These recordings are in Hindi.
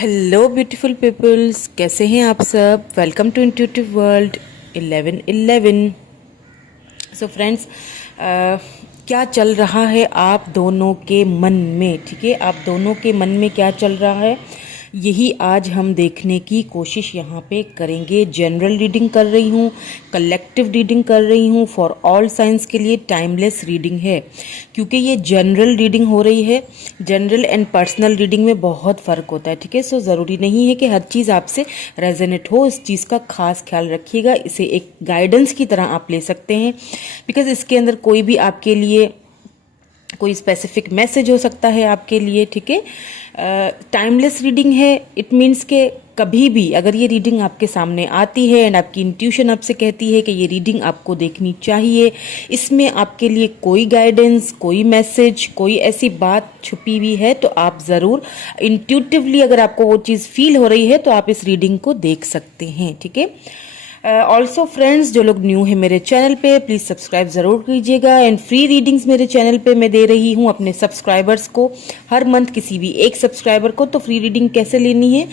हेलो ब्यूटीफुल पीपल्स, कैसे हैं आप सब। Welcome to intuitive world 1111। So friends, क्या चल रहा है आप दोनों के मन में। ठीक है, आप दोनों के मन में क्या चल रहा है यही आज हम देखने की कोशिश यहाँ पे करेंगे। जनरल रीडिंग कर रही हूँ, कलेक्टिव रीडिंग कर रही हूँ, फॉर ऑल साइंस के लिए टाइमलेस रीडिंग है। क्योंकि ये जनरल रीडिंग हो रही है, जनरल एंड पर्सनल रीडिंग में बहुत फ़र्क होता है। ठीक है, सो ज़रूरी नहीं है कि हर चीज़ आपसे रेजोनेट हो। इस चीज़ का खास ख्याल रखिएगा, इसे एक गाइडेंस की तरह आप ले सकते हैं। बिकॉज इसके अंदर कोई भी आपके लिए कोई स्पेसिफिक मैसेज हो सकता है आपके लिए। ठीक है, टाइमलेस रीडिंग है। इट मीन्स के कभी भी अगर ये रीडिंग आपके सामने आती है एंड आपकी इंट्यूशन आपसे कहती है कि ये रीडिंग आपको देखनी चाहिए, इसमें आपके लिए कोई गाइडेंस, कोई मैसेज, कोई ऐसी बात छुपी हुई है, तो आप ज़रूर इंट्यूटिवली अगर आपको वो चीज़ फील हो रही है तो आप इस रीडिंग को देख सकते हैं। ठीक है, ऑल्सो फ्रेंड्स, जो लोग न्यू है मेरे चैनल पे प्लीज़ सब्सक्राइब ज़रूर कीजिएगा। एंड फ्री रीडिंग्स मेरे चैनल पे मैं दे रही हूँ अपने सब्सक्राइबर्स को हर मंथ। किसी भी एक सब्सक्राइबर को तो फ्री रीडिंग कैसे लेनी है,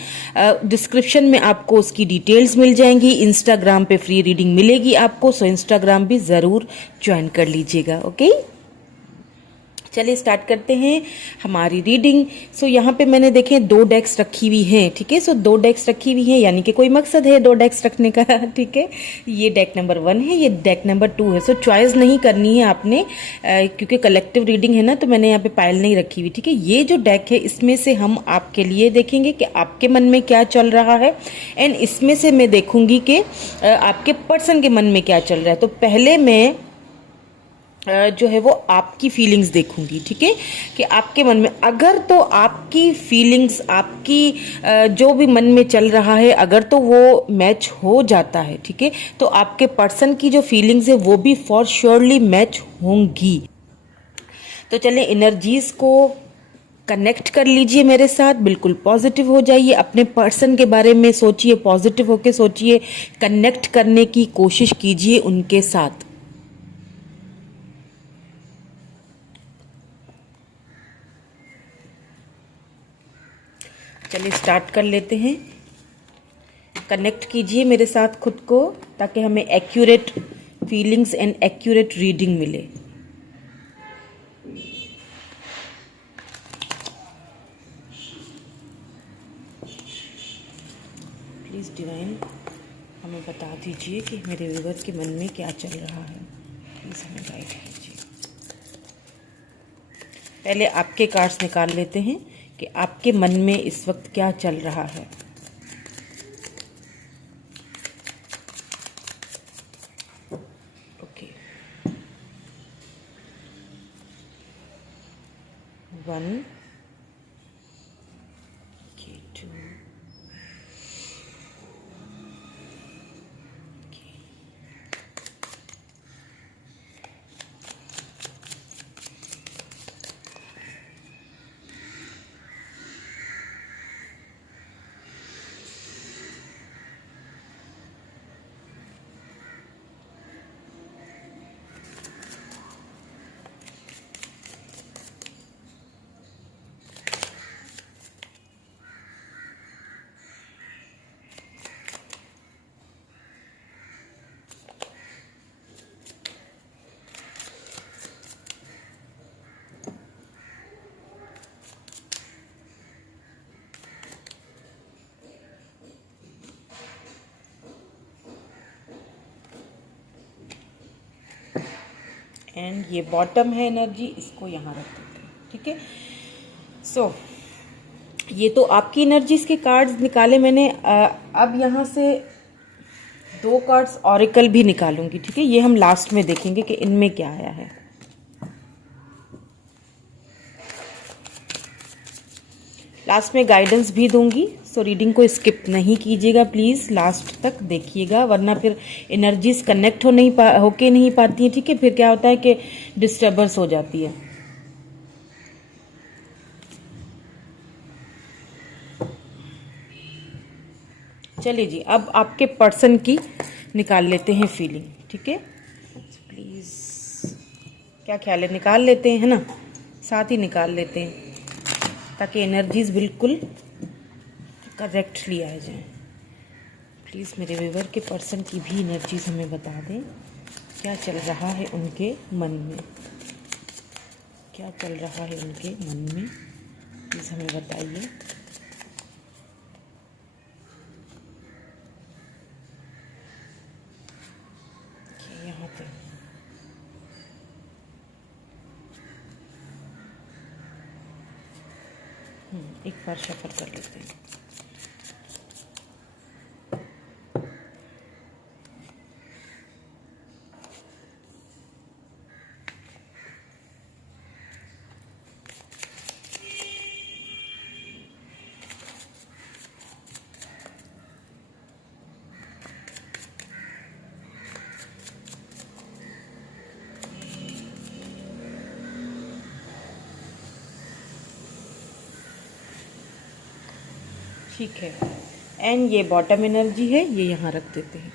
डिस्क्रिप्शन में आपको उसकी डिटेल्स मिल जाएंगी। इंस्टाग्राम पे फ्री रीडिंग मिलेगी आपको, सो इंस्टाग्राम भी ज़रूर ज्वाइन कर लीजिएगा। ओके, चलिए स्टार्ट करते हैं हमारी रीडिंग। सो यहाँ पे मैंने देखे 2 डेक्स रखी हुई हैं। ठीक है, सो 2 डेक्स रखी हुई हैं, यानी कि कोई मकसद है 2 डेक्स रखने का। ठीक है, ये डेक नंबर 1 है, ये डेक नंबर 2 है। सो चॉइस नहीं करनी है आपने, क्योंकि कलेक्टिव रीडिंग है ना, तो मैंने यहाँ पे पायल नहीं रखी हुई। ठीक है, ये जो डेक है इसमें से हम आपके लिए देखेंगे कि आपके मन में क्या चल रहा है, एंड इसमें से मैं देखूंगी कि आपके पर्सन के मन में क्या चल रहा है। तो पहले मैं जो है वो आपकी फीलिंग्स देखूंगी। ठीक है, कि आपके मन में अगर तो आपकी फीलिंग्स, आपकी जो भी मन में चल रहा है, अगर तो वो मैच हो जाता है, ठीक है, तो आपके पर्सन की जो फीलिंग्स है वो भी फॉर श्योरली मैच होंगी। तो चलिए एनर्जीज को कनेक्ट कर लीजिए मेरे साथ, बिल्कुल पॉजिटिव हो जाइए, अपने पर्सन के बारे में सोचिए, पॉजिटिव होके सोचिए, कनेक्ट करने की कोशिश कीजिए उनके साथ। चलिए स्टार्ट कर लेते हैं। कनेक्ट कीजिए मेरे साथ खुद को, ताकि हमें accurate feelings and accurate reading मिले। प्लीज़ डिवाइन हमें बता दीजिए कि मेरे व्यूअर के मन में क्या चल रहा है। प्लीज़ हमें गाइड कीजिए। पहले आपके कार्ड्स निकाल लेते हैं कि आपके मन में इस वक्त क्या चल रहा है। ओके, 1, 2, एंड ये बॉटम है एनर्जी, इसको यहाँ रख देते हैं। ठीक है, सो ये तो आपकी एनर्जीज के कार्ड्स निकाले मैंने। अब यहाँ से 2 कार्ड्स ऑरिकल भी निकालूंगी। ठीक है, ये हम लास्ट में देखेंगे कि इनमें क्या आया है। लास्ट में गाइडेंस भी दूंगी, सो रीडिंग को स्किप नहीं कीजिएगा प्लीज़, लास्ट तक देखिएगा, वरना फिर एनर्जीज कनेक्ट होके नहीं पाती हैं। ठीक है, फिर क्या होता है कि डिस्टर्बेंस हो जाती है। चलिए जी, अब आपके पर्सन की निकाल लेते हैं फीलिंग। ठीक है, प्लीज़ क्या ख्याल है, निकाल लेते हैं, है ना, साथ ही निकाल लेते हैं ताकि एनर्जीज बिल्कुल करेक्टली आ जाएं। प्लीज़ मेरे व्यूवर के पर्सन की भी एनर्जीज हमें बता दें, क्या चल रहा है उनके मन में, क्या चल रहा है उनके मन में, प्लीज़ हमें बताइए। यहाँ पे एक बार शफल कर लेते हैं। ठीक है, एंड ये बॉटम एनर्जी है, ये यहाँ रख देते हैं।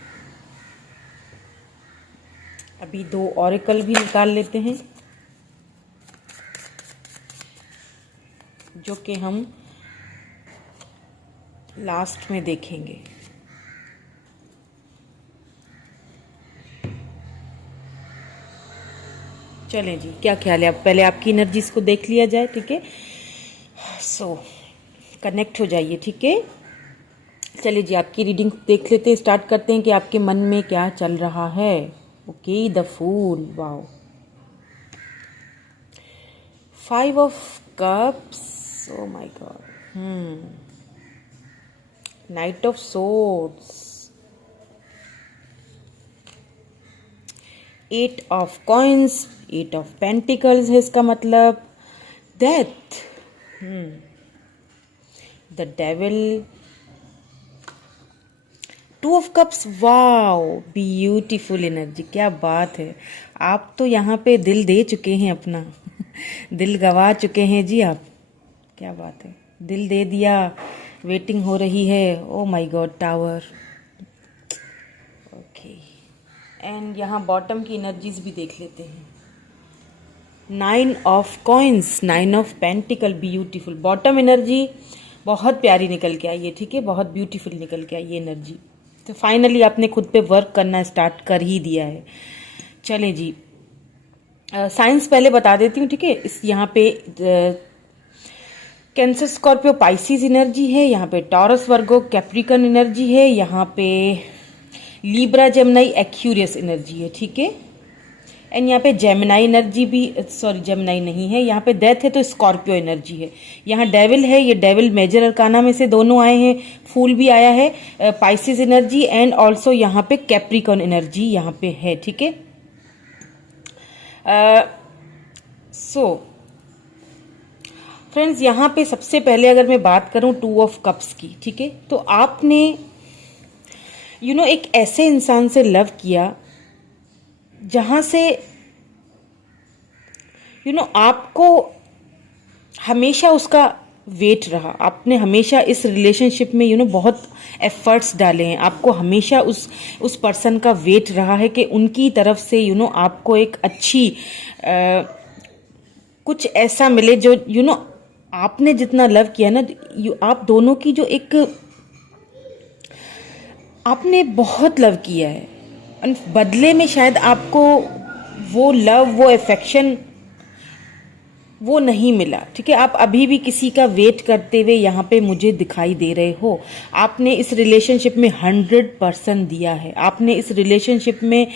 अभी 2 ऑरेकल भी निकाल लेते हैं, जो कि हम लास्ट में देखेंगे। चलें जी, क्या ख्याल है? अब पहले आपकी एनर्जीज को देख लिया जाए, ठीक है? सो कनेक्ट हो जाइए, ठीक है? चलिए जी, आपकी रीडिंग देख लेते हैं, स्टार्ट करते हैं कि आपके मन में क्या चल रहा है। Okay, the fool, wow, 5 of cups, oh my god, knight of swords, 8 of coins, 8 of pentacles है इसका मतलब, death, the devil, 2 of cups, wow, beautiful energy, क्या बात है। आप तो यहाँ पे दिल दे चुके हैं अपना दिल गवा चुके हैं जी आप, क्या बात है, दिल दे दिया, वेटिंग हो रही है। ओ my God, tower, okay. And यहाँ बॉटम की एनर्जीज भी देख लेते हैं। 9 of coins, 9 of pentacle, beautiful, bottom energy बहुत प्यारी निकल के आई है, ठीक है, बहुत ब्यूटीफुल निकल के आई ये एनर्जी। तो फाइनली आपने खुद पे वर्क करना स्टार्ट कर ही दिया है। चलें जी, साइंस पहले बता देती हूँ, ठीक है? इस यहाँ पे कैंसर, स्कॉर्पियो, पाइसिस एनर्जी है, यहाँ पे टॉरस, वर्गो, कैप्रिकन एनर्जी है, यहाँ पे लीब्रा, जेमिनाई, एक्यूरियस एनर्जी है, ठीक है? एंड यहाँ पे जेमिनाई एनर्जी भी, सॉरी जेमिनाई नहीं है, यहाँ पे डेथ है तो स्कॉर्पियो एनर्जी है। यहाँ डेविल है, ये डेविल मेजर अरकाना में से दोनों आए हैं, फूल भी आया है, पाइसिस एनर्जी, एंड ऑल्सो यहाँ पे कैप्रिकॉन एनर्जी यहाँ पे है, ठीक है? सो फ्रेंड्स, यहाँ पे सबसे पहले अगर मैं बात करूँ 2 ऑफ कप्स की, ठीक है, तो आपने एक ऐसे इंसान से लव किया जहाँ से आपको हमेशा उसका वेट रहा, आपने हमेशा इस रिलेशनशिप में बहुत एफर्ट्स डाले हैं, आपको हमेशा उस पर्सन का वेट रहा है कि उनकी तरफ से आपको एक अच्छी कुछ ऐसा मिले जो आपने जितना लव किया ना, आप दोनों की जो एक आपने बहुत लव किया है, बदले में शायद आपको वो लव, वो अफेक्शन वो नहीं मिला, ठीक है? आप अभी भी किसी का वेट करते हुए यहाँ पे मुझे दिखाई दे रहे हो। आपने इस रिलेशनशिप में 100% दिया है, आपने इस रिलेशनशिप में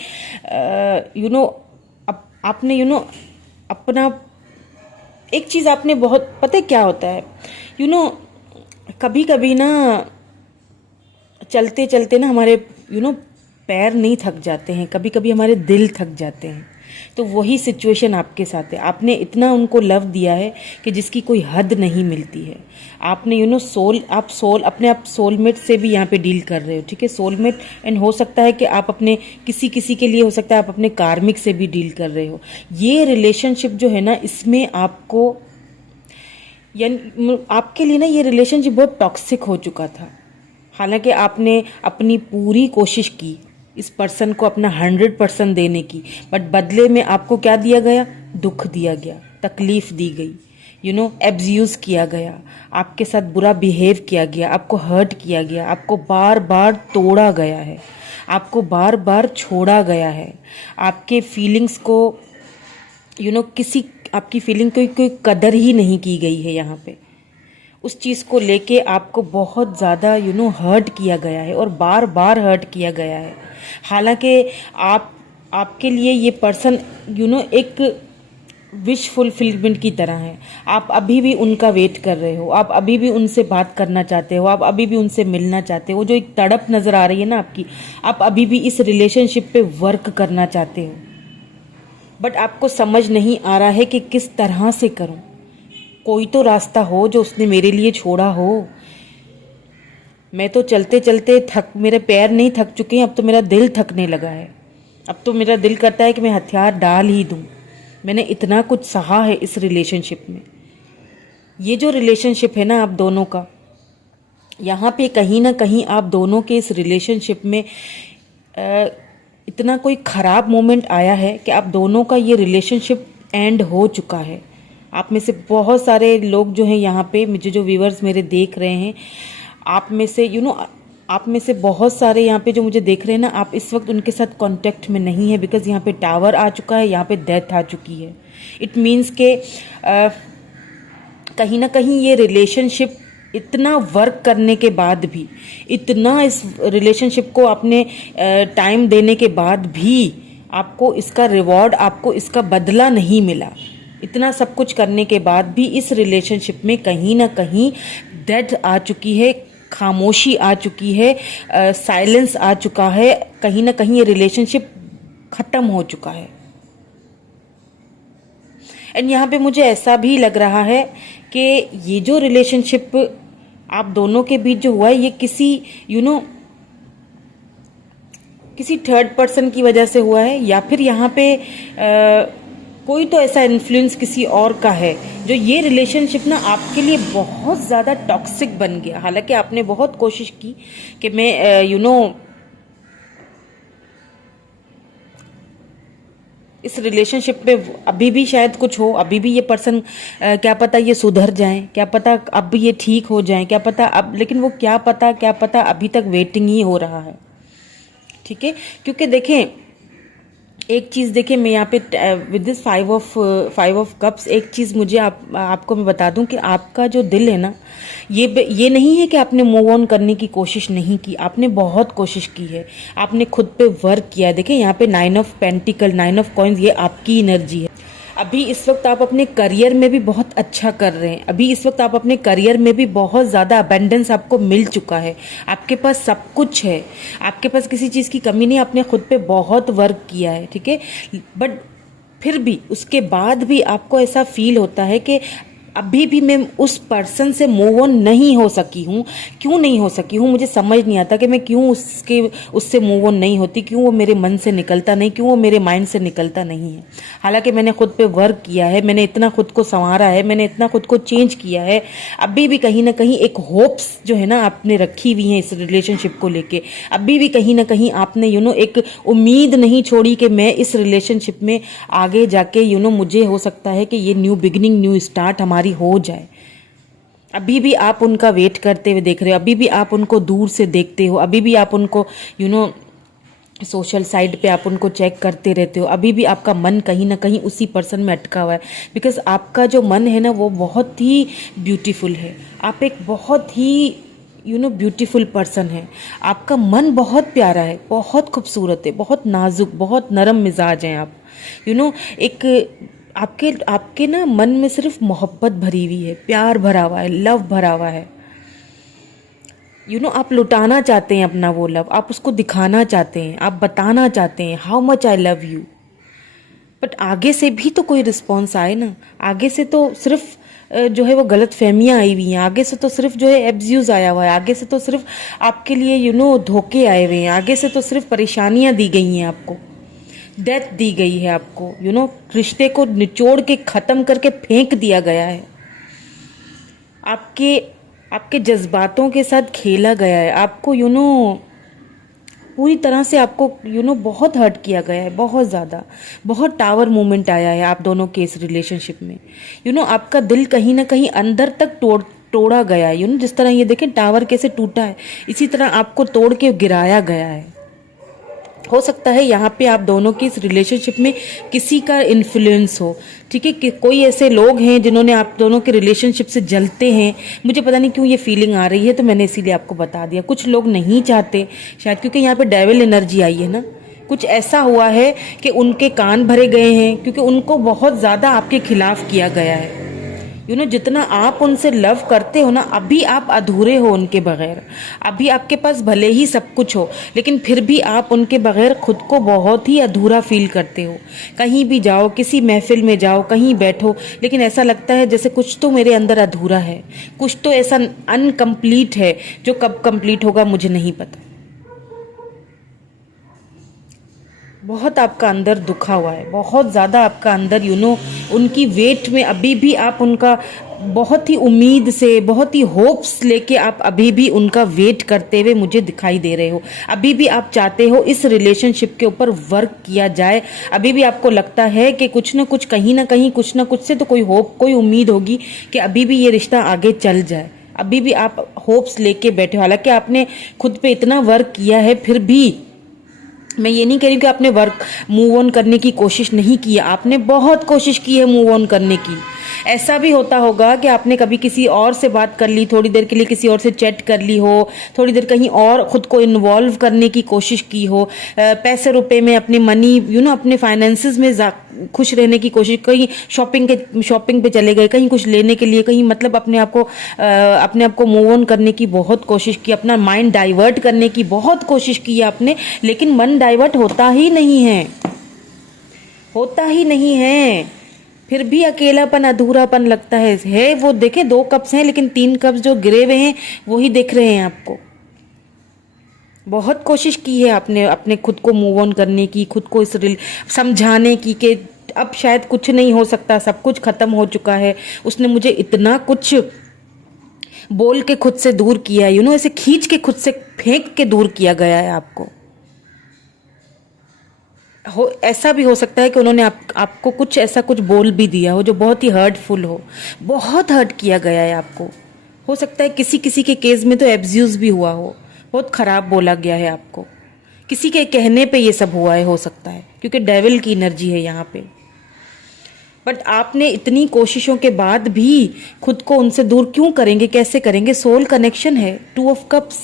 आपने अपना एक चीज़ आपने बहुत, पता है क्या होता है, कभी कभी ना चलते चलते ना हमारे पैर नहीं थक जाते हैं, कभी कभी हमारे दिल थक जाते हैं। तो वही सिचुएशन आपके साथ है, आपने इतना उनको लव दिया है कि जिसकी कोई हद नहीं मिलती है। आपने सोल, आप सोलमेट से भी यहाँ पे डील कर रहे हो, ठीक है? सोलमेट, एंड हो सकता है कि आप अपने किसी के लिए हो सकता है आप अपने कार्मिक से भी डील कर रहे हो। ये रिलेशनशिप जो है ना, इसमें आपको यानी आपके लिए ना ये रिलेशनशिप बहुत टॉक्सिक हो चुका था। हालांकि आपने अपनी पूरी कोशिश की इस पर्सन को अपना 100% देने की, बट बदले में आपको क्या दिया गया? दुख दिया गया, तकलीफ दी गई। एब्यूज़ किया गया, आपके साथ बुरा बिहेव किया गया, आपको हर्ट किया गया, आपको बार बार तोड़ा गया है, आपको बार बार छोड़ा गया है, आपके फीलिंग्स को किसी आपकी फीलिंग की कोई कदर ही नहीं की गई है यहाँ पे। उस चीज़ को लेके आपको बहुत ज़्यादा हर्ट किया गया है और बार बार हर्ट किया गया है। हालांकि आपके लिए ये पर्सन एक विश फुलफिलमेंट की तरह है। आप अभी भी उनका वेट कर रहे हो, आप अभी भी उनसे बात करना चाहते हो, आप अभी भी उनसे मिलना चाहते हो। जो एक तड़प नज़र आ रही है ना आपकी, आप अभी भी इस रिलेशनशिप पे वर्क करना चाहते हो, बट आपको समझ नहीं आ रहा है कि किस तरह से करूं। कोई तो रास्ता हो जो उसने मेरे लिए छोड़ा हो। मैं तो चलते चलते मेरे पैर नहीं थक चुके हैं, अब तो मेरा दिल थकने लगा है। अब तो मेरा दिल करता है कि मैं हथियार डाल ही दूं। मैंने इतना कुछ सहा है इस रिलेशनशिप में। ये जो रिलेशनशिप है ना आप दोनों का, यहाँ पे कहीं ना कहीं आप दोनों के इस रिलेशनशिप में इतना कोई ख़राब मोमेंट आया है कि आप दोनों का ये रिलेशनशिप एंड हो चुका है। आप में से बहुत सारे लोग जो हैं यहाँ पे, मुझे जो व्यूअर्स मेरे देख रहे हैं, आप में से आप में से बहुत सारे यहाँ पे जो मुझे देख रहे हैं ना, आप इस वक्त उनके साथ कांटेक्ट में नहीं है, बिकॉज यहाँ पे टावर आ चुका है, यहाँ पे डेथ आ चुकी है। इट मीन्स के कहीं ना कहीं ये रिलेशनशिप इतना वर्क करने के बाद भी, इतना इस रिलेशनशिप को आपने टाइम देने के बाद भी आपको इसका रिवॉर्ड, आपको इसका बदला नहीं मिला। इतना सब कुछ करने के बाद भी इस रिलेशनशिप में कहीं ना कहीं डेथ आ चुकी है, खामोशी आ चुकी है, साइलेंस आ चुका है। कहीं ना कहीं ये रिलेशनशिप ख़त्म हो चुका है। एंड यहाँ पे मुझे ऐसा भी लग रहा है कि ये जो रिलेशनशिप आप दोनों के बीच जो हुआ है, ये किसी किसी थर्ड पर्सन की वजह से हुआ है, या फिर यहाँ पे कोई तो ऐसा इन्फ्लुएंस किसी और का है जो ये रिलेशनशिप ना आपके लिए बहुत ज़्यादा टॉक्सिक बन गया। हालांकि आपने बहुत कोशिश की कि मैं इस रिलेशनशिप पे अभी भी शायद कुछ हो, अभी भी ये पर्सन क्या पता ये सुधर जाएं, क्या पता अब ये ठीक हो जाएं, क्या पता अब, लेकिन वो क्या पता अभी तक वेटिंग ही हो रहा है। ठीक है, क्योंकि देखें एक चीज़, देखें मैं यहाँ पे with this five of cups, एक चीज़ मुझे आपको मैं बता दूं कि आपका जो दिल है ना, ये नहीं है कि आपने मूव ऑन करने की कोशिश नहीं की, आपने बहुत कोशिश की है, आपने खुद पे वर्क किया है। देखें यहाँ पे 9 ऑफ पेंटिकल, 9 ऑफ कॉइन्स, ये आपकी एनर्जी है। अभी इस वक्त आप अपने करियर में भी बहुत अच्छा कर रहे हैं, अभी इस वक्त आप अपने करियर में भी बहुत ज़्यादा अबेंडेंस आपको मिल चुका है, आपके पास सब कुछ है, आपके पास किसी चीज़ की कमी नहीं, आपने खुद पे बहुत वर्क किया है। ठीक है, बट फिर भी उसके बाद भी आपको ऐसा फील होता है कि अभी भी मैं उस पर्सन से मूव ऑन नहीं हो सकी हूँ। क्यों नहीं हो सकी हूँ, मुझे समझ नहीं आता कि मैं क्यों उससे मूव ऑन नहीं होती, क्यों वो मेरे मन से निकलता नहीं, क्यों वो मेरे माइंड से निकलता नहीं है। हालांकि मैंने खुद पे वर्क किया है, मैंने इतना खुद को संवारा है, मैंने इतना खुद को चेंज किया है, अभी भी कहीं ना कहीं एक होप्स जो है ना आपने रखी हुई है इस रिलेशनशिप को लेके, अभी भी कहीं ना कहीं आपने एक उम्मीद नहीं छोड़ी कि मैं इस रिलेशनशिप में आगे जाके मुझे हो सकता है कि ये न्यू बिगिनिंग, न्यू स्टार्ट हमारी हो जाए। अभी भी आप उनका वेट करते हुए देख रहे हो, अभी भी आप उनको दूर से देखते हो, अभी भी आप उनको सोशल साइड पे आप उनको चेक करते रहते हो, अभी भी आपका मन कहीं ना कहीं उसी पर्सन में अटका हुआ है। बिकॉज आपका जो मन है ना वो बहुत ही ब्यूटीफुल है, आप एक बहुत ही ब्यूटीफुल पर्सन है, आपका मन बहुत प्यारा है, बहुत खूबसूरत है, बहुत नाजुक, बहुत नरम मिजाज हैं आप। एक आपके ना मन में सिर्फ मोहब्बत भरी हुई है, प्यार भरा हुआ है, लव भरा हुआ है। आप लुटाना चाहते हैं अपना वो लव, आप उसको दिखाना चाहते हैं, आप बताना चाहते हैं how much I love you. But आगे से भी तो कोई रिस्पॉन्स आए ना, आगे से तो सिर्फ जो है वो गलत फहमियाँ आई हुई हैं, आगे से तो सिर्फ जो है एब्यूज़ आया हुआ है, आगे से तो सिर्फ आपके लिए धोखे आए हुए हैं, आगे से तो सिर्फ परेशानियाँ दी गई हैं आपको, डेथ दी गई है आपको, रिश्ते को निचोड़ के ख़त्म करके फेंक दिया गया है, आपके जज्बातों के साथ खेला गया है, आपको पूरी तरह से आपको बहुत हर्ट किया गया है, बहुत ज़्यादा, बहुत टावर मोमेंट आया है आप दोनों के इस रिलेशनशिप में। आपका दिल कहीं ना कहीं अंदर तक तोड़ा गया है। जिस तरह ये देखें टावर कैसे टूटा है, इसी तरह आपको तोड़ के गिराया गया है। हो सकता है यहाँ पे आप दोनों की इस रिलेशनशिप में किसी का इन्फ्लुएंस हो, ठीक है, कि कोई ऐसे लोग हैं जिन्होंने आप दोनों के रिलेशनशिप से जलते हैं। मुझे पता नहीं क्यों ये फीलिंग आ रही है, तो मैंने इसीलिए आपको बता दिया। कुछ लोग नहीं चाहते शायद, क्योंकि यहाँ पे डेविल एनर्जी आई है ना, कुछ ऐसा हुआ है कि उनके कान भरे गए हैं, क्योंकि उनको बहुत ज़्यादा आपके खिलाफ किया गया है। जितना आप उनसे लव करते हो ना, अभी आप अधूरे हो उनके बगैर। अभी आपके पास भले ही सब कुछ हो, लेकिन फिर भी आप उनके बगैर खुद को बहुत ही अधूरा फील करते हो। कहीं भी जाओ, किसी महफिल में जाओ, कहीं बैठो, लेकिन ऐसा लगता है जैसे कुछ तो मेरे अंदर अधूरा है, कुछ तो ऐसा अनकम्प्लीट है जो कब कंप्लीट होगा मुझे नहीं पता। बहुत आपका अंदर दुखा हुआ है, बहुत ज़्यादा आपका अंदर उनकी वेट में अभी भी आप उनका बहुत ही उम्मीद से, बहुत ही होप्स लेके आप अभी भी उनका वेट करते हुए मुझे दिखाई दे रहे हो। अभी भी आप चाहते हो इस रिलेशनशिप के ऊपर वर्क किया जाए। अभी भी आपको लगता है कि कुछ ना कुछ, कहीं ना कहीं, कुछ ना कुछ से तो कोई होप, कोई उम्मीद होगी कि अभी भी ये रिश्ता आगे चल जाए। अभी भी आप होप्स लेके बैठे हो, हालांकि आपने खुद पे इतना वर्क किया है। फिर भी मैं ये नहीं कह रही हूँ कि आपने मूव ऑन करने की कोशिश नहीं की है, आपने बहुत कोशिश की है मूव ऑन करने की। ऐसा भी होता होगा कि आपने कभी किसी और से बात कर ली, थोड़ी देर के लिए किसी और से चैट कर ली हो, थोड़ी देर कहीं और खुद को इन्वॉल्व करने की कोशिश की हो, पैसे रुपए में, अपने मनी अपने फाइनेंसेस में खुश रहने की कोशिश, कहीं शॉपिंग पे चले गए, कहीं कुछ लेने के लिए, कहीं मतलब अपने आप को मूव ऑन करने की बहुत कोशिश की, अपना माइंड डाइवर्ट करने की बहुत कोशिश की है आपने, लेकिन मन डाइवर्ट होता ही नहीं है, होता ही नहीं है। फिर भी अकेलापन, अधूरापन लगता है। वो देखे 2 कप्स हैं, लेकिन 3 कप्स जो गिरे हुए हैं वही दिख रहे हैं आपको। बहुत कोशिश की है आपने अपने खुद को मूव ऑन करने की, खुद को समझाने की कि अब शायद कुछ नहीं हो सकता, सब कुछ खत्म हो चुका है। उसने मुझे इतना कुछ बोल के खुद से दूर किया है, ऐसे खींच के खुद से फेंक के दूर किया गया है आपको। ऐसा भी हो सकता है कि उन्होंने आपको कुछ ऐसा कुछ बोल भी दिया हो जो बहुत ही हर्टफुल हो, बहुत हर्ट किया गया है आपको। हो सकता है किसी किसी के केस में तो एब्यूज भी हुआ हो, बहुत खराब बोला गया है आपको, किसी के कहने पे ये सब हुआ है, हो सकता है, क्योंकि डेविल की एनर्जी है यहाँ पे। बट आपने इतनी कोशिशों के बाद भी खुद को उनसे दूर क्यों करेंगे, कैसे करेंगे? सोल कनेक्शन है, 2 ऑफ कप्स,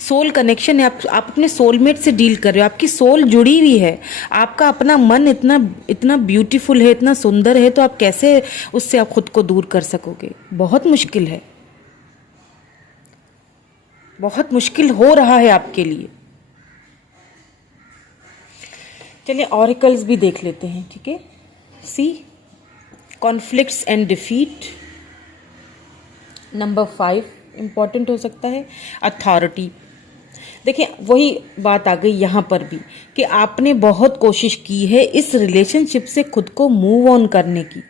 सोल कनेक्शन है। आप अपने सोलमेट से डील कर रहे हो, आपकी सोल जुड़ी हुई है, आपका अपना मन इतना ब्यूटीफुल है, इतना सुंदर है, तो आप कैसे उससे आप खुद को दूर कर सकोगे? बहुत मुश्किल है, बहुत मुश्किल हो रहा है आपके लिए। चलिए ऑरिकल्स भी देख लेते हैं, ठीक है। C conflicts and defeat, number 5 important हो सकता है। अथॉरिटी, देखिए वही बात आ गई यहाँ पर भी कि आपने बहुत कोशिश की है इस रिलेशनशिप से खुद को मूव ऑन करने की,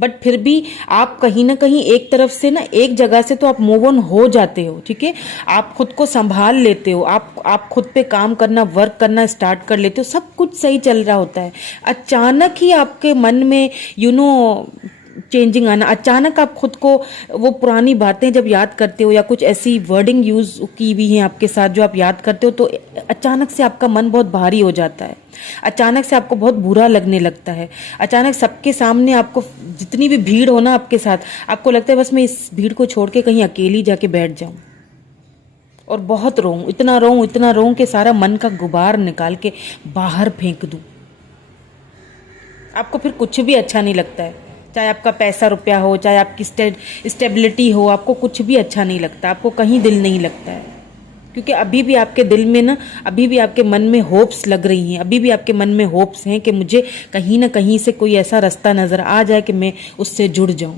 बट फिर भी आप कहीं ना कहीं एक तरफ से ना, एक जगह से तो आप मूव ऑन हो जाते हो, ठीक है, आप खुद को संभाल लेते हो, आप खुद पे काम करना, वर्क करना स्टार्ट कर लेते हो, सब कुछ सही चल रहा होता है। अचानक ही आपके मन में चेंजिंग आना, अचानक आप खुद को वो पुरानी बातें जब याद करते हो या कुछ ऐसी वर्डिंग यूज की हुई है आपके साथ जो आप याद करते हो, तो अचानक से आपका मन बहुत भारी हो जाता है, अचानक से आपको बहुत बुरा लगने लगता है। अचानक सबके सामने आपको, जितनी भी भीड़ हो ना आपके साथ, आपको लगता है बस मैं इस भीड़ को छोड़ के कहीं अकेली जाके बैठ जाऊं और बहुत रोऊं, इतना रोऊं कि सारा मन का गुबार निकाल के बाहर फेंक दूं। आपको फिर कुछ भी अच्छा नहीं लगता है, चाहे आपका पैसा रुपया हो, चाहे आपकी स्टेबिलिटी हो, आपको कुछ भी अच्छा नहीं लगता, आपको कहीं दिल नहीं लगता है, क्योंकि अभी भी आपके दिल में ना, अभी भी आपके मन में होप्स लग रही हैं, अभी भी आपके मन में होप्स हैं कि मुझे कहीं ना कहीं से कोई ऐसा रास्ता नजर आ जाए कि मैं उससे जुड़ जाऊं,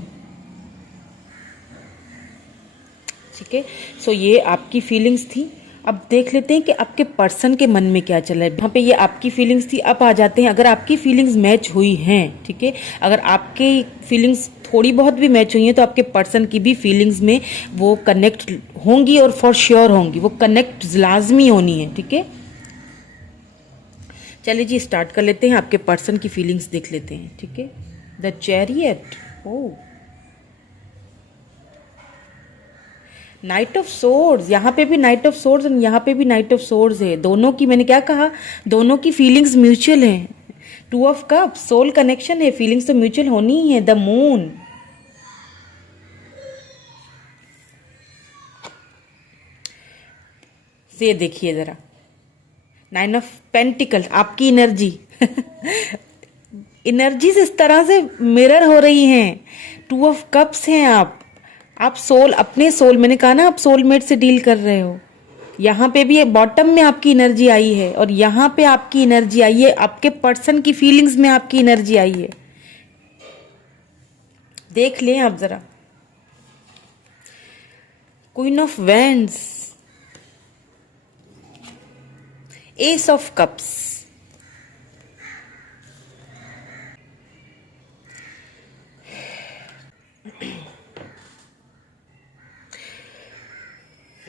ठीक है। सो ये आपकी फीलिंग्स थी। अब देख लेते हैं कि आपके पर्सन के मन में क्या चल रहा है। यहाँ पे ये आपकी फीलिंग्स थी। अब आ जाते हैं, अगर आपकी फीलिंग्स मैच हुई हैं, ठीक है, अगर आपकी फीलिंग्स थोड़ी बहुत भी मैच हुई हैं, तो आपके पर्सन की भी फीलिंग्स में वो कनेक्ट होंगी और फॉर श्योर होंगी, वो कनेक्ट लाजमी होनी है, ठीक है। चलिए जी स्टार्ट कर लेते हैं, आपके पर्सन की फीलिंग्स देख लेते हैं, ठीक है। The chariot, oh knight of swords, यहाँ पे भी नाइट ऑफ सोर्ड्स और यहाँ पे भी नाइट ऑफ सोर्ड्स है। दोनों की, मैंने क्या कहा, दोनों की फीलिंग्स म्यूचुअल हैं। Two of cup, soul connection है, फीलिंग्स तो म्यूचुअल होनी ही है। द मून, ये देखिए जरा, 9 ऑफ पेंटिकल्स, आपकी एनर्जी एनर्जीज इस तरह से मिरर हो रही हैं। 2 ऑफ कप्स हैं आप सोल, अपने सोल, मैंने कहा ना आप सोलमेट से डील कर रहे हो। यहाँ पे भी बॉटम में आपकी एनर्जी आई है और यहाँ पे आपकी एनर्जी आई है, आपके पर्सन की फीलिंग्स में आपकी एनर्जी आई है। देख लें आप जरा, queen of wands, S of cups,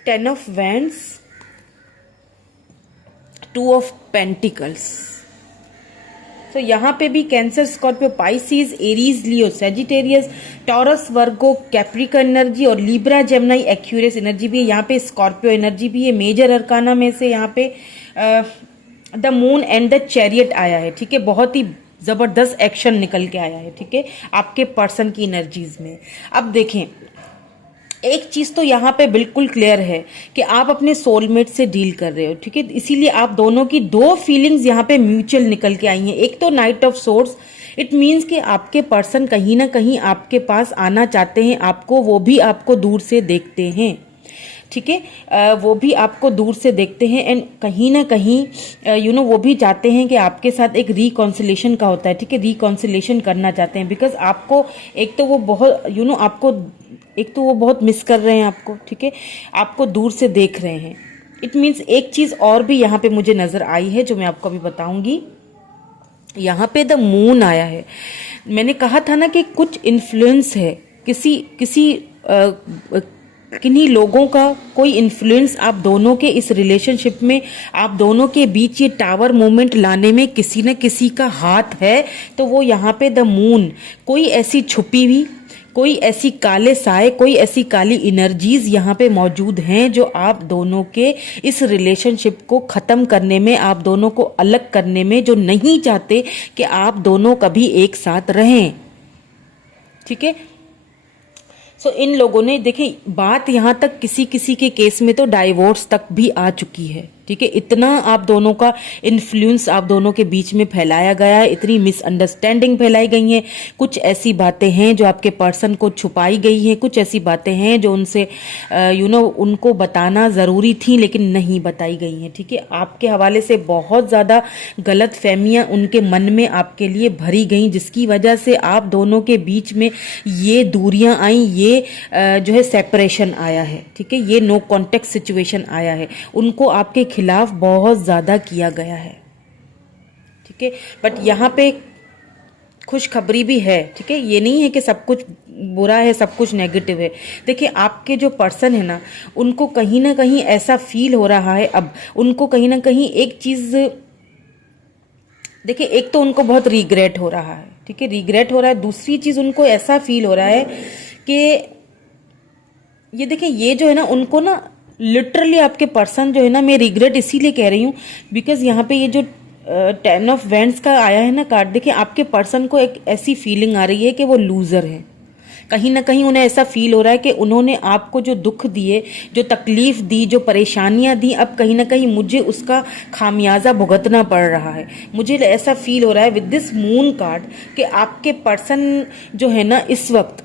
ten of wands, 2 of pentacles. तो यहाँ पे भी कैंसर, स्कॉर्पियो, पाइसिस, एरीज, लियो, सेजिटेरियस, टॉरस, वर्गो, कैप्रिकॉर्न एनर्जी और लिब्रा, जेमिनी, एक्यूरियस एनर्जी भी है। यहाँ पे स्कॉर्पियो एनर्जी भी है। मेजर अरकाना में से यहाँ पे the moon and the chariot आया है, ठीक है। बहुत ही जबरदस्त एक्शन निकल के आया है, ठीक है, आपके पर्सन की एनर्जीज में। अब देखें, एक चीज तो यहाँ पे बिल्कुल क्लियर है कि आप अपने सोलमेट से डील कर रहे हो, ठीक है। इसीलिए आप दोनों की 2 फीलिंग्स यहाँ पे म्यूचुअल निकल के आई हैं। एक तो night of swords, it means कि आपके पर्सन कहीं ना कहीं आपके पास आना चाहते हैं आपको, वो भी आपको दूर से देखते हैं, ठीक है। वो भी आपको दूर से देखते हैं एंड कहीं ना कहीं वो भी चाहते हैं कि आपके साथ एक रिकॉन्सिलेशन का होता है, ठीक है, रिकॉन्सिलेशन करना चाहते हैं। बिकॉज आपको एक तो वो बहुत आपको एक तो वो बहुत मिस कर रहे हैं आपको, ठीक है, आपको दूर से देख रहे हैं। इट मीन्स एक चीज़ और भी यहाँ पे मुझे नज़र आई है जो मैं आपको अभी बताऊंगी। यहाँ पे द मून आया है। मैंने कहा था ना कि कुछ इन्फ्लुएंस है, किन्हीं लोगों का कोई इन्फ्लुएंस आप दोनों के इस रिलेशनशिप में, आप दोनों के बीच ये टावर मोमेंट लाने में किसी न किसी का हाथ है। तो वो यहाँ पे द मून, कोई ऐसी छुपी हुई, कोई ऐसी काले साए, कोई ऐसी काली एनर्जीज यहाँ पे मौजूद हैं जो आप दोनों के इस रिलेशनशिप को ख़त्म करने में, आप दोनों को अलग करने में, जो नहीं चाहते कि आप दोनों कभी एक साथ रहें, ठीक है। सो इन लोगों ने, देखिए बात यहाँ तक किसी किसी के केस में तो डाइवोर्स तक भी आ चुकी है, ठीक है। इतना आप दोनों का इन्फ्लुएंस आप दोनों के बीच में फैलाया गया है, इतनी मिसअंडरस्टैंडिंग फैलाई गई हैं, कुछ ऐसी बातें हैं जो आपके पर्सन को छुपाई गई हैं, कुछ ऐसी बातें हैं जो उनसे उनको बताना ज़रूरी थी लेकिन नहीं बताई गई हैं, ठीक है। आपके हवाले से बहुत ज़्यादा गलत फहमियाँ उनके मन में आपके लिए भरी गई, जिसकी वजह से आप दोनों के बीच में ये दूरियां आई, ये जो है सेपरेशन आया है, ठीक है, ये नो कॉन्टेक्ट सिचुएशन आया है। उनको आपके खिलाफ बहुत ज़्यादा किया गया है, ठीक है। बट यहाँ पे खुशखबरी भी है, ठीक है, ये नहीं है कि सब कुछ बुरा है, सब कुछ नेगेटिव है। देखिए आपके जो पर्सन है ना, उनको कहीं ना कहीं ऐसा फील हो रहा है, अब उनको कहीं ना कहीं एक चीज़, देखिए एक तो उनको बहुत रिग्रेट हो रहा है, ठीक है, रिग्रेट हो रहा है। दूसरी चीज़ उनको ऐसा फील हो रहा है कि ये देखिए, ये जो है ना, उनको ना लिटरली आपके पर्सन जो है ना, मैं रिग्रेट इसीलिए कह रही हूँ बिकॉज यहाँ पे ये जो 10 ऑफ वैंड्स का आया है ना कार्ड, देखिए आपके पर्सन को एक ऐसी फीलिंग आ रही है कि वो लूजर है। कहीं ना कहीं उन्हें ऐसा फील हो रहा है कि उन्होंने आपको जो दुख दिए, जो तकलीफ दी, जो परेशानियां दी, अब कहीं ना कहीं मुझे उसका खामियाजा भुगतना पड़ रहा है। मुझे ऐसा फील हो रहा है विद दिस मून कार्ड कि आपके पर्सन जो है ना, इस वक्त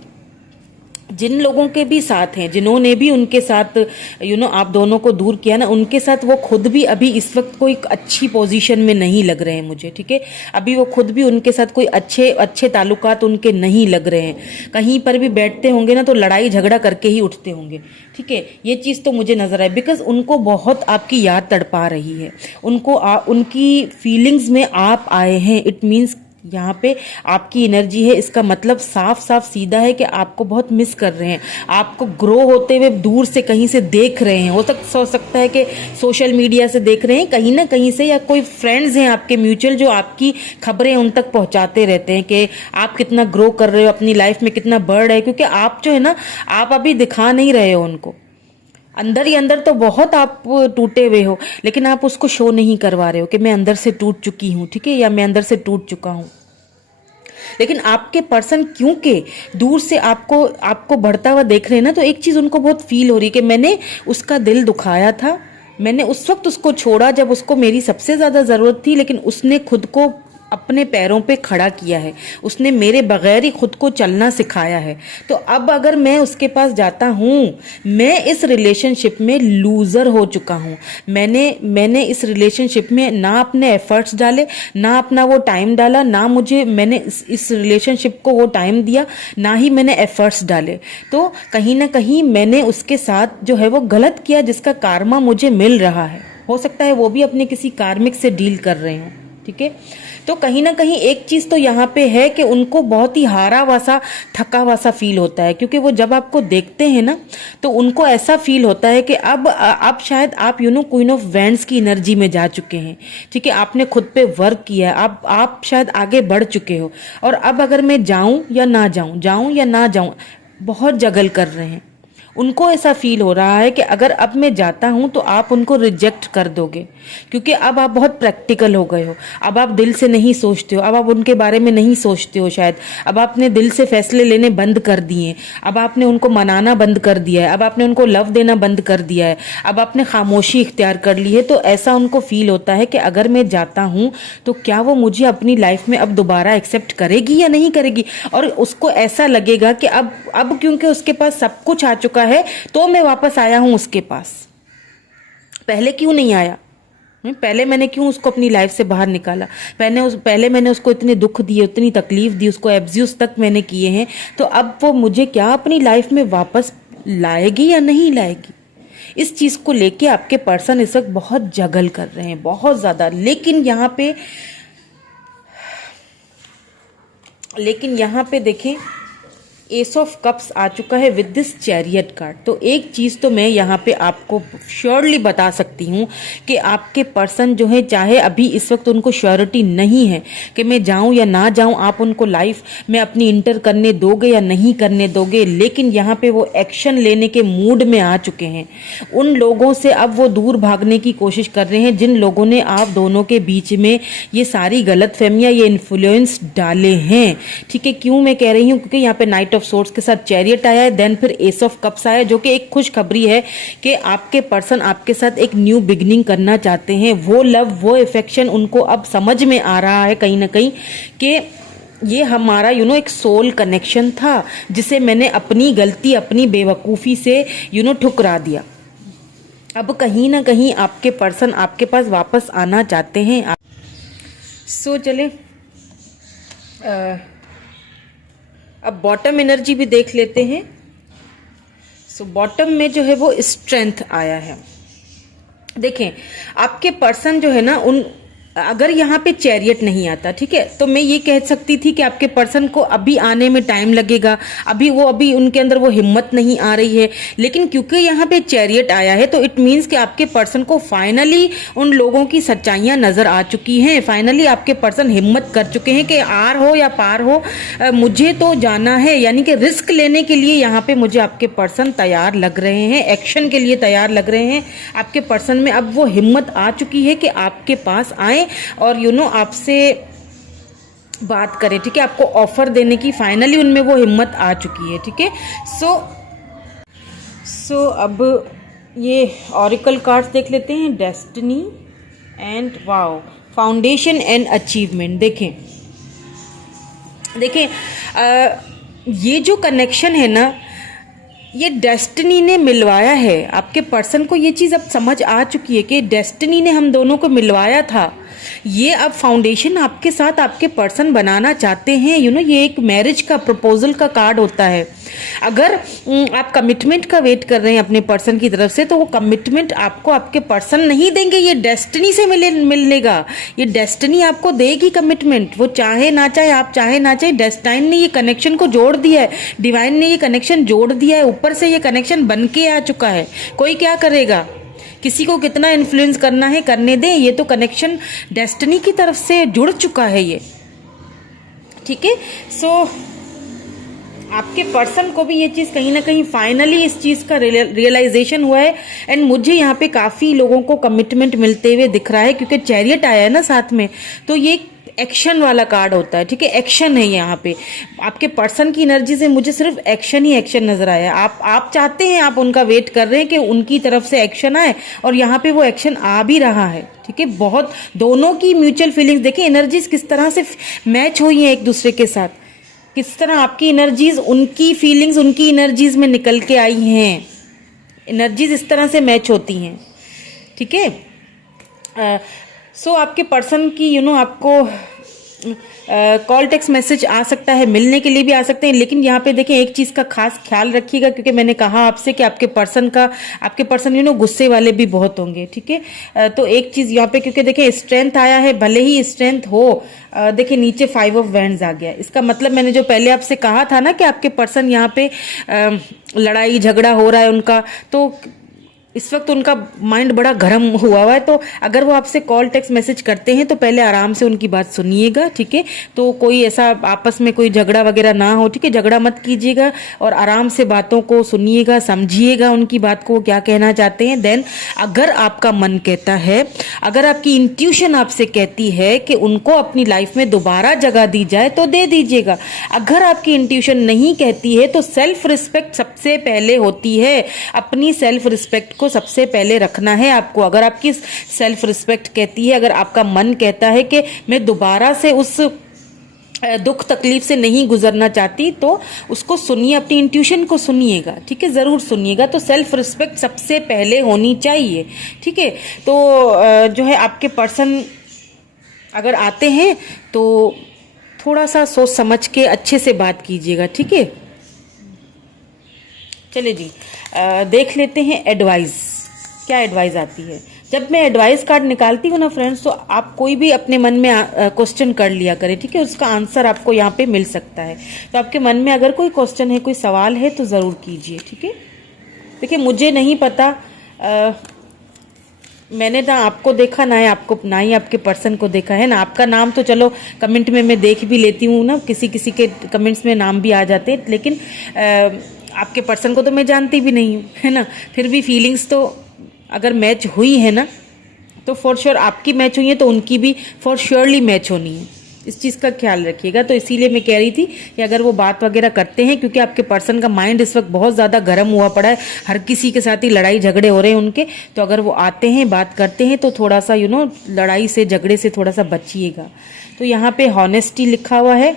जिन लोगों के भी साथ हैं, जिन्होंने भी उनके साथ आप दोनों को दूर किया ना, उनके साथ वो खुद भी अभी इस वक्त कोई अच्छी पोजीशन में नहीं लग रहे हैं मुझे, ठीक है। अभी वो खुद भी उनके साथ कोई अच्छे ताल्लुकात उनके नहीं लग रहे हैं। कहीं पर भी बैठते होंगे ना तो लड़ाई झगड़ा करके ही उठते होंगे, ठीक है। ये चीज़ तो मुझे नजर आए बिकॉज उनको बहुत आपकी याद तड़पा रही है, उनको उनकी फीलिंग्स में आप आए हैं। इट मीन्स यहाँ पे आपकी एनर्जी है, इसका मतलब साफ साफ सीधा है कि आपको बहुत मिस कर रहे हैं, आपको ग्रो होते हुए दूर से कहीं से देख रहे हैं। हो सकता है कि सोशल मीडिया से देख रहे हैं कहीं ना कहीं से, या कोई फ्रेंड्स हैं आपके म्यूचुअल जो आपकी खबरें उन तक पहुंचाते रहते हैं कि आप कितना ग्रो कर रहे हो, अपनी लाइफ में कितना बढ़ रहे हो। क्योंकि आप जो है ना, आप अभी दिखा नहीं रहे हो उनको, अंदर ही अंदर तो बहुत आप टूटे हुए हो, लेकिन आप उसको शो नहीं करवा रहे हो कि मैं अंदर से टूट चुकी हूँ, ठीक है, या मैं अंदर से टूट चुका हूँ। लेकिन आपके पर्सन क्योंकि दूर से आपको बढ़ता हुआ देख रहे हैं ना, तो एक चीज उनको बहुत फील हो रही है कि मैंने उसका दिल दुखाया था, मैंने उस वक्त उसको छोड़ा जब उसको मेरी सबसे ज्यादा जरूरत थी, लेकिन उसने खुद को अपने पैरों पे खड़ा किया है, उसने मेरे बगैर ही खुद को चलना सिखाया है। तो अब अगर मैं उसके पास जाता हूँ, मैं इस रिलेशनशिप में लूजर हो चुका हूँ। मैंने इस रिलेशनशिप में ना अपने एफर्ट्स डाले, ना अपना वो टाइम डाला, ना मैंने इस रिलेशनशिप को वो टाइम दिया, ना ही मैंने एफर्ट्स डाले। तो कहीं ना कहीं मैंने उसके साथ जो है वो गलत किया, जिसका कार्मा मुझे मिल रहा है। हो सकता है वो भी अपने किसी कार्मिक से डील कर रहे हो, ठीक है। तो कहीं ना कहीं एक चीज तो यहाँ पे है कि उनको बहुत ही हारा वासा, थका वासा फील होता है, क्योंकि वो जब आपको देखते हैं ना, तो उनको ऐसा फील होता है कि अब शायद आप क्वीन ऑफ वैंड्स की एनर्जी में जा चुके हैं, ठीक है। आपने खुद पे वर्क किया, आप शायद आगे बढ़ चुके हो, और अब अगर मैं जाऊं या ना जाऊं, जाऊं या ना जाऊं, बहुत जगल कर रहे हैं। उनको ऐसा फील हो रहा है कि अगर अब मैं जाता हूं तो आप उनको रिजेक्ट कर दोगे, क्योंकि अब आप बहुत प्रैक्टिकल हो गए हो, अब आप दिल से नहीं सोचते हो, अब आप उनके बारे में नहीं सोचते हो शायद, अब आपने दिल से फैसले लेने बंद कर दिए, अब आपने उनको मनाना बंद कर दिया है, अब आपने उनको लव देना बंद कर दिया है, अब आपने खामोशी इख्तियार कर ली है। तो ऐसा उनको फील होता है कि अगर मैं जाता हूं तो क्या वो मुझे अपनी लाइफ में अब दोबारा एक्सेप्ट करेगी या नहीं करेगी। और उसको ऐसा लगेगा कि अब क्योंकि उसके पास सब कुछ आ चुका है, तो मैं वापस आया हूं उसके पास, पहले क्यों नहीं आया, पहले मैंने क्यों उसको अपनी लाइफ से बाहर निकाला, पहले मैंने उसको इतने दुख दिए, इतनी तकलीफ दी, उसको एब्यूज तक मैंने किए हैं, तो अब वो मुझे क्या अपनी लाइफ में वापस लाएगी या नहीं लाएगी। इस चीज को लेके आपके पर्सन इस वक्त बहुत जगल कर रहे हैं, बहुत ज्यादा। लेकिन यहाँ पे देखें, एस ऑफ कप्स आ चुका है विद दिस चैरियट कार्ड। तो एक चीज तो मैं यहाँ पे आपको श्योरली बता सकती हूँ कि आपके पर्सन जो है, चाहे अभी इस वक्त उनको श्योरिटी नहीं है कि मैं जाऊं या ना जाऊं, आप उनको लाइफ में अपनी इंटर करने दोगे या नहीं करने दोगे, लेकिन यहाँ पे वो एक्शन लेने के मूड में आ चुके हैं। उन लोगों से अब वो दूर भागने की कोशिश कर रहे हैं जिन लोगों ने आप दोनों के बीच में ये सारी गलतफहमियां, ये इन्फ्लुएंस डाले हैं, ठीक है। क्यों मैं कह रही हूँ, क्योंकि यहाँ पे नाइट ऑफ सोर्ड्स के साथ चैरियट आया है, देन फिर एस ऑफ कप्स आया, जो कि एक खुशखबरी है कि आपके पर्सन आपके साथ एक न्यू बिगिनिंग करना चाहते हैं। वो लव, वो अफेक्शन उनको अब समझ में आ रहा है कहीं ना कहीं कि ये हमारा एक सोल कनेक्शन था, जिसे मैंने अपनी गलती, अपनी बेवकूफ़ी से ठुकरा दिया। अब कहीं ना कहीं आपके पर्सन आपके पास वापस आना चाहते हैं। सो चले अब बॉटम एनर्जी भी देख लेते हैं। सो बॉटम में जो है वो स्ट्रेंथ आया है। देखें, आपके पर्सन जो है ना, अगर यहाँ पे चैरियट नहीं आता, ठीक है, तो मैं ये कह सकती थी कि आपके पर्सन को अभी आने में टाइम लगेगा, अभी उनके अंदर वो हिम्मत नहीं आ रही है। लेकिन क्योंकि यहाँ पे चैरियट आया है, तो इट मीन्स कि आपके पर्सन को फाइनली उन लोगों की सच्चाइयाँ नजर आ चुकी हैं। फाइनली आपके पर्सन हिम्मत कर चुके हैं कि आर हो या पार हो, मुझे तो जाना है। यानी कि रिस्क लेने के लिए यहाँ पे मुझे आपके पर्सन तैयार लग रहे हैं, एक्शन के लिए तैयार लग रहे हैं। आपके पर्सन में अब वो हिम्मत आ चुकी है कि आपके पास आए और आपसे बात करें, ठीक है, आपको ऑफर देने की फाइनली उनमें वो हिम्मत आ चुकी है, ठीक है। सो अब ये ऑरिकल कार्ड्स देख लेते हैं, destiny and wow, foundation and achievement. देखें ये जो कनेक्शन है ना, ये डेस्टिनी ने मिलवाया है आपके पर्सन को। ये चीज़ अब समझ आ चुकी है कि डेस्टिनी ने हम दोनों को मिलवाया था। ये अब फाउंडेशन आपके साथ आपके पर्सन बनाना चाहते हैं। ये एक मैरिज का प्रपोजल का कार्ड होता है। अगर आप कमिटमेंट का वेट कर रहे हैं अपने पर्सन की तरफ से, तो वो कमिटमेंट आपको आपके पर्सन नहीं देंगे, ये डेस्टिनी से मिलेगा। ये डेस्टिनी आपको देगी कमिटमेंट, वो चाहे ना चाहे, आप चाहे ना चाहे, डेस्टाइन ने ये कनेक्शन को जोड़ दिया है, डिवाइन ने ये कनेक्शन जोड़ दिया है, ऊपर से ये कनेक्शन बन के आ चुका है। कोई क्या करेगा, किसी को कितना इन्फ्लुएंस करना है करने दें, ये तो कनेक्शन डेस्टिनी की तरफ से जुड़ चुका है ये, ठीक है। सो आपके पर्सन को भी ये चीज़ कहीं ना कहीं फाइनली इस चीज़ का रियलाइजेशन हुआ है। एंड मुझे यहाँ पे काफ़ी लोगों को कमिटमेंट मिलते हुए दिख रहा है, क्योंकि चैरियट आया है ना साथ में, तो ये एक्शन वाला कार्ड होता है, ठीक है। एक्शन है यहाँ पे, आपके पर्सन की एनर्जी से मुझे सिर्फ एक्शन ही एक्शन नजर आया। आप चाहते हैं, आप उनका वेट कर रहे हैं कि उनकी तरफ से एक्शन आए, और यहाँ पे वो एक्शन आ भी रहा है, ठीक है। बहुत दोनों की म्यूचुअल फीलिंग्स देखिए, एनर्जीज किस तरह से मैच हुई हैं एक दूसरे के साथ, किस तरह आपकी एनर्जीज उनकी फीलिंग्स उनकी एनर्जीज में निकल के आई हैं। एनर्जीज इस तरह से मैच होती हैं, ठीक है। सो आपके पर्सन की आपको कॉल टेक्स्ट मैसेज आ सकता है, मिलने के लिए भी आ सकते हैं, लेकिन यहाँ पे देखें एक चीज़ का खास ख्याल रखिएगा, क्योंकि मैंने कहा आपसे कि आपके पर्सन गुस्से वाले भी बहुत होंगे, ठीक है। तो एक चीज़ यहाँ पे, क्योंकि देखें स्ट्रेंथ आया है, भले ही स्ट्रेंथ हो, देखिए नीचे 5 ऑफ वैंड्स आ गया। इसका मतलब मैंने जो पहले आपसे कहा था ना कि आपके पर्सन यहाँ पे लड़ाई झगड़ा हो रहा है उनका, तो इस वक्त उनका माइंड बड़ा गर्म हुआ है। तो अगर वो आपसे कॉल टेक्स्ट मैसेज करते हैं तो पहले आराम से उनकी बात सुनिएगा, ठीक है। तो कोई ऐसा आपस में कोई झगड़ा वगैरह ना हो, ठीक है, झगड़ा मत कीजिएगा, और आराम से बातों को सुनिएगा, समझिएगा उनकी बात को, क्या कहना चाहते हैं। देन अगर आपका मन कहता है, अगर आपकी इंट्यूशन आपसे कहती है कि उनको अपनी लाइफ में दोबारा जगह दी जाए, तो दे दीजिएगा। अगर आपकी इंट्यूशन नहीं कहती है, तो सेल्फ रिस्पेक्ट सबसे पहले होती है, अपनी सेल्फ रिस्पेक्ट को सबसे पहले रखना है आपको। अगर आपकी सेल्फ रिस्पेक्ट कहती है, अगर आपका मन कहता है कि मैं दोबारा से उस दुख तकलीफ से नहीं गुजरना चाहती, तो उसको सुनिए, अपनी इंट्यूशन को सुनिएगा, ठीक है, ज़रूर सुनिएगा। तो सेल्फ रिस्पेक्ट सबसे पहले होनी चाहिए, ठीक है। तो जो है आपके पर्सन अगर आते हैं तो थोड़ा सा सोच समझ के अच्छे से बात कीजिएगा, ठीक है। चलिए जी, देख लेते हैं एडवाइस, क्या एडवाइस आती है। जब मैं एडवाइस कार्ड निकालती हूँ ना फ्रेंड्स, तो आप कोई भी अपने मन में क्वेश्चन कर लिया करें, ठीक है, उसका आंसर आपको यहाँ पे मिल सकता है। तो आपके मन में अगर कोई क्वेश्चन है, कोई सवाल है, तो ज़रूर कीजिए, ठीक है। देखिए मुझे नहीं पता, मैंने ना आपको देखा, ना ही आपके पर्सन को देखा है ना। आपका नाम तो चलो कमेंट में मैं देख भी लेती हूँ ना, किसी किसी के कमेंट्स में नाम भी आ जाते हैं, लेकिन आपके पर्सन को तो मैं जानती भी नहीं हूँ, है ना। फिर भी फीलिंग्स तो अगर मैच हुई है ना, तो फॉर श्योर आपकी मैच हुई है, तो उनकी भी फॉर श्योरली मैच होनी है। इस चीज़ का ख्याल रखिएगा। तो इसीलिए मैं कह रही थी कि अगर वो बात वगैरह करते हैं, क्योंकि आपके पर्सन का माइंड इस वक्त बहुत ज़्यादा गर्म हुआ पड़ा है, हर किसी के साथ ही लड़ाई झगड़े हो रहे हैं उनके, तो अगर वो आते हैं बात करते हैं तो थोड़ा सा लड़ाई से झगड़े से थोड़ा सा बचिएगा। तो यहाँ पे हॉनेस्टी लिखा हुआ है,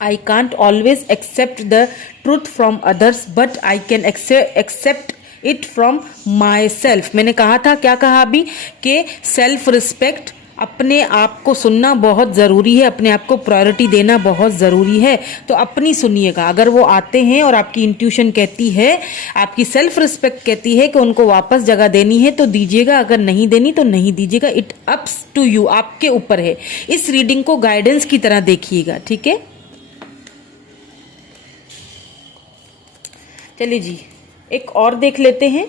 I can't always accept the truth from others, but I can accept it from myself। मैंने कहा था, क्या कहा अभी, कि सेल्फ रिस्पेक्ट, अपने आप को सुनना बहुत ज़रूरी है, अपने आप को प्रायोरिटी देना बहुत ज़रूरी है। तो अपनी सुनिएगा। अगर वो आते हैं और आपकी इंट्यूशन कहती है, आपकी सेल्फ रिस्पेक्ट कहती है कि उनको वापस जगह देनी है, तो दीजिएगा, अगर नहीं देनी तो नहीं दीजिएगा। इट अप्स टू यू, आपके ऊपर है। इस रीडिंग को गाइडेंस की तरह देखिएगा, ठीक है। चलिए जी, एक और देख लेते हैं।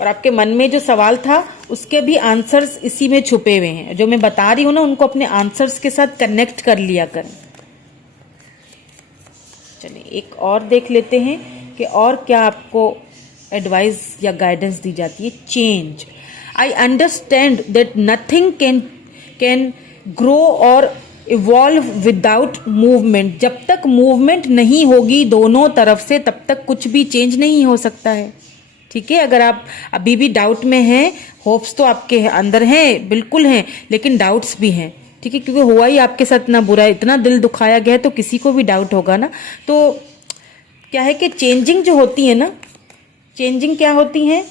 और आपके मन में जो सवाल था उसके भी आंसर्स इसी में छुपे हुए हैं। जो मैं बता रही हूँ ना, उनको अपने आंसर्स के साथ कनेक्ट कर लिया करें। चलिए एक और देख लेते हैं कि और क्या आपको एडवाइस या गाइडेंस दी जाती है। Change, I understand that nothing can grow और इवॉल्व विदाउट मूवमेंट। जब तक मूवमेंट नहीं होगी दोनों तरफ से, तब तक कुछ भी चेंज नहीं हो सकता है, ठीक है। अगर आप अभी भी डाउट में हैं, होप्स तो आपके अंदर हैं, बिल्कुल हैं, लेकिन डाउट्स भी हैं, ठीक है, क्योंकि हुआ ही आपके साथ इतना बुरा, इतना दिल दुखाया गया है, तो किसी को भी डाउट होगा ना। तो क्या है कि चेंजिंग जो होती है ना, चेंजिंग क्या होती हैं,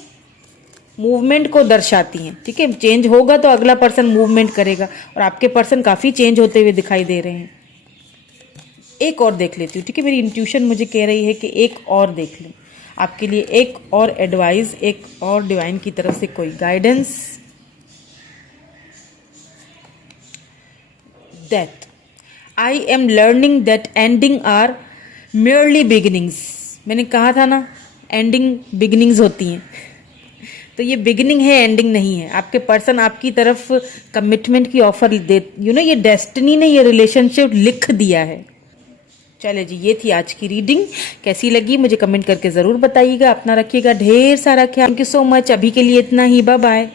मूवमेंट को दर्शाती हैं, ठीक है। चेंज होगा तो अगला पर्सन मूवमेंट करेगा, और आपके पर्सन काफ़ी चेंज होते हुए दिखाई दे रहे हैं। एक और देख लेती हूँ, ठीक है। मेरी इंट्यूशन मुझे कह रही है कि एक और देख लें, आपके लिए एक और एडवाइस, एक और डिवाइन की तरफ से कोई guidance. That I am learning that ending are merely beginnings. मैंने कहा था ना, एंडिंग बिगिनिंग्स होती हैं, तो ये बिगिनिंग है, एंडिंग नहीं है। आपके पर्सन आपकी तरफ कमिटमेंट की ऑफर दे, ये डेस्टिनी ने ये रिलेशनशिप लिख दिया है। चले जी, ये थी आज की रीडिंग। कैसी लगी मुझे कमेंट करके ज़रूर बताइएगा। अपना रखिएगा ढेर सारा ख्याल। Thank you so much. अभी के लिए इतना ही, बाय बाय।